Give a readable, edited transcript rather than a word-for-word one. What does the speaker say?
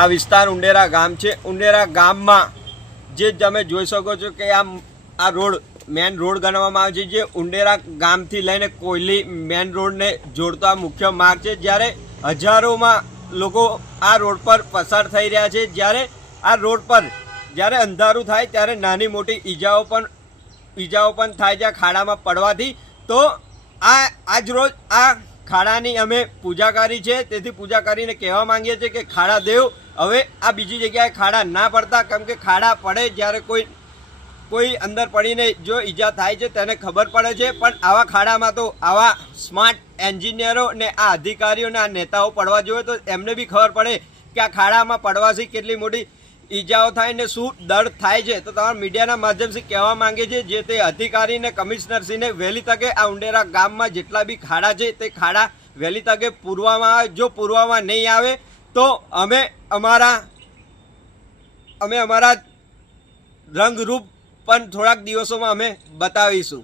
આ વિસ્તાર ઉંડેરા ગામ છે। ઉંડેરા ગામમાં જે તમે જોઈ શકો છો કે આ રોડ મેન રોડ ગણવામાં આવે છે, જે ઉંડેરા ગામથી લઈને કોયલી મેન રોડને જોડતો આ મુખ્ય માર્ગ છે। જ્યારે હજારોમાં લોકો આ રોડ પર પસાર થઈ રહ્યા છે। જ્યારે આ રોડ પર જ્યારે અંધારું થાય ત્યારે નાની મોટી ઈજાઓ પણ થાય છે ખાડામાં પડવાથી। તો આજ રોજ આ ખાડાની અમે પૂજા કરી છે। તેથી પૂજા કરીને કહેવા માંગીએ છીએ કે ખાડા દેવ હવે આ બીજી જગ્યાએ ખાડા ના પડતા, કેમ કે ખાડા પડે જ્યારે કોઈ અંદર પડીને જો ઈજા થાય છે તેને ખબર પડે છે, પણ આવા ખાડામાં તો આવા સ્માર્ટ એન્જિનિયરો ને આ અધિકારીઓ ને આ નેતાઓ પડવા જોઈએ તો એમને બી ખબર પડે કે આ ખાડામાં પડવાથી કેટલી મોટી ઈજાઓ થાય ને શું દર્દ થાય છે। તો તમારા મીડિયાના માધ્યમથી કહેવા માંગે છે જે તે અધિકારીને કમિશનરશ્રીને વહેલી તકે આ ઉંડેરા ગામમાં જેટલા બી ખાડા છે તે ખાડા વહેલી તકે પૂરવામાં આવે। જો પૂરવામાં નહીં આવે તો અમે અમારા રંગરૂપ પણ થોડાક દિવસોમાં અમે બતાવીશું।